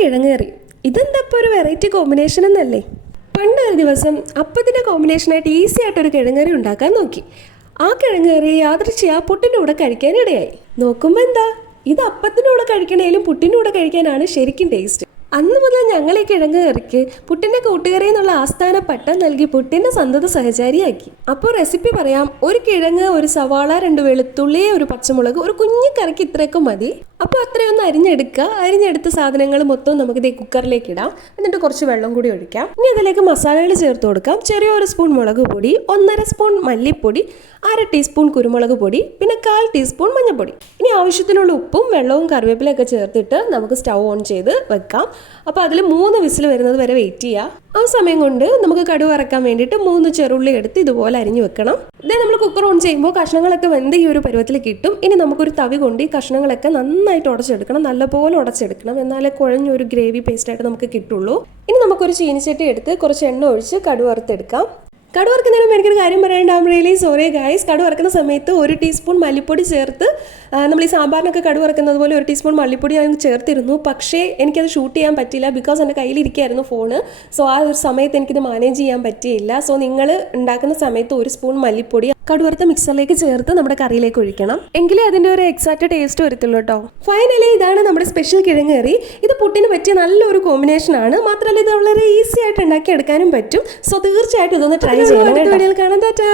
കിഴങ്ങ് കറി. ഇതെന്താ ഇപ്പോൾ ഒരു വെറൈറ്റി കോമ്പിനേഷൻ എന്നല്ലേ? പണ്ട് ഒരു ദിവസം അപ്പത്തിൻ്റെ കോമ്പിനേഷനായിട്ട് ഈസി ആയിട്ടൊരു കിഴങ്ങറി ഉണ്ടാക്കാൻ നോക്കി. ആ കിഴങ്ങറി യാദൃച്ഛിക പുട്ടിൻ്റെ കൂടെ കഴിക്കാനിടയായി. നോക്കുമ്പോൾ എന്താ, ഇത് അപ്പത്തിൻ്റെ കൂടെ കഴിക്കണേലും പുട്ടിൻ്റെ കൂടെ കഴിക്കാനാണ് ശരിക്കും ടേസ്റ്റ്. അന്ന് മുതൽ ഞങ്ങൾ ഈ കിഴങ്ങ് കറിക്ക് പുട്ടിൻ്റെ കൂട്ടുകറി എന്നുള്ള ആസ്ഥാന പട്ടം നൽകി പുട്ടിൻ്റെ സന്തത സഹചാരിയാക്കി. അപ്പോൾ റെസിപ്പി പറയാം. ഒരു കിഴങ്ങ്, ഒരു സവാള, 2 വെളുത്തുള്ളി, ഒരു പച്ചമുളക്, ഒരു കുഞ്ഞു കറിക്ക് ഇത്രയൊക്കെ മതി. അപ്പോൾ അത്രയൊന്ന് അരിഞ്ഞെടുക്കുക. അരിഞ്ഞെടുത്ത സാധനങ്ങൾ മൊത്തം നമുക്ക് ഇതേ കുക്കറിലേക്ക് ഇടാം. എന്നിട്ട് കുറച്ച് വെള്ളം കൂടി ഒഴിക്കാം. ഇനി അതിലേക്ക് മസാലകൾ ചേർത്ത് കൊടുക്കാം. ചെറിയൊരു സ്പൂൺ മുളക് പൊടി, 1.5 സ്പൂൺ മല്ലിപ്പൊടി, 1/2 ടീസ്പൂൺ കുരുമുളക് പൊടി, പിന്നെ 1/4 ടീസ്പൂൺ മഞ്ഞൾപ്പൊടി. ഇനി ആവശ്യത്തിനുള്ള ഉപ്പും വെള്ളവും കറിവേപ്പിലൊക്കെ ചേർത്തിട്ട് നമുക്ക് സ്റ്റൗ ഓൺ ചെയ്ത് വെക്കാം. അപ്പോൾ അതിൽ 3 വിസിൽ വരുന്നത് വരെ വെയിറ്റ് ചെയ്യുക. ആ സമയം കൊണ്ട് നമുക്ക് കടുക് വറക്കാൻ വേണ്ടിയിട്ട് 3 ചെറുള്ളി എടുത്ത് ഇതുപോലെ അരിഞ്ഞു വെക്കണം. ഇതേ നമ്മൾ കുക്കർ ഓൺ ചെയ്യുമ്പോൾ കഷ്ണങ്ങളൊക്കെ വെന്ത് ഈ ഒരു പരുവത്തിൽ കിട്ടും. ഇനി നമുക്കൊരു തവി കൊണ്ട് ഈ കഷ്ണങ്ങളൊക്കെ നന്നായിട്ട് ഉടച്ചെടുക്കണം. നല്ലപോലെ ഉടച്ചെടുക്കണം. എന്നാലേ കുഴഞ്ഞൊരു ഗ്രേവി പേസ്റ്റായിട്ട് നമുക്ക് കിട്ടുള്ളൂ. ഇനി നമുക്കൊരു ചീനിച്ചട്ടി എടുത്ത് കുറച്ച് എണ്ണ ഒഴിച്ച് കടുക് വറുത്തെടുക്കാം. കടുക് വറുക്കുന്നതിന് എനിക്കൊരു കാര്യം പറയാനുണ്ട്. Really sorry guys. കടുക് വറുക്കുന്ന സമയത്ത് 1 ടീസ്പൂൺ മല്ലിപ്പൊടി ചേർത്ത്, നമ്മൾ ഈ സാമ്പാറിനൊക്കെ കടുക് വറുക്കുന്നത് പോലെ 1 ടീസ്പൂൺ മല്ലിപ്പൊടി ഞാൻ ചേർത്തിരുന്നു. പക്ഷേ എനിക്കത് ഷൂട്ട് ചെയ്യാൻ പറ്റില്ല. ബിക്കോസ് എൻ്റെ കയ്യിലിരിക്കുകയായിരുന്നു ഫോണ്. സോ ആ ഒരു സമയത്ത് എനിക്കിത് മാനേജ് ചെയ്യാൻ പറ്റിയില്ല. സോ നിങ്ങൾ ഉണ്ടാക്കുന്ന സമയത്ത് 1 സ്പൂൺ മല്ലിപ്പൊടി കടുക് വറുത്ത മിക്സറിലേക്ക് ചേർത്ത് നമ്മുടെ കറിയിലേക്ക് ഒഴിക്കണം. എങ്കിലേ അതിൻ്റെ ഒരു എക്സാക്റ്റ് ടേസ്റ്റ് വരത്തുള്ളൂ കേട്ടോ. ഫൈനലി ഇതാണ് നമ്മുടെ സ്പെഷ്യൽ കിഴങ്ങ് കറി. ഇത് പുട്ടിന് പറ്റിയ നല്ലൊരു കോമ്പിനേഷൻ ആണ്. മാത്രമല്ല ഇത് വളരെ ഈസി ആയിട്ട് ഉണ്ടാക്കി എടുക്കാനും പറ്റും. സോ തീർച്ചയായിട്ടും ഇതൊന്ന് ട്രൈ ചെയ്യണം. വീഡിയോയിൽ കാണാൻ. ടാറ്റാ.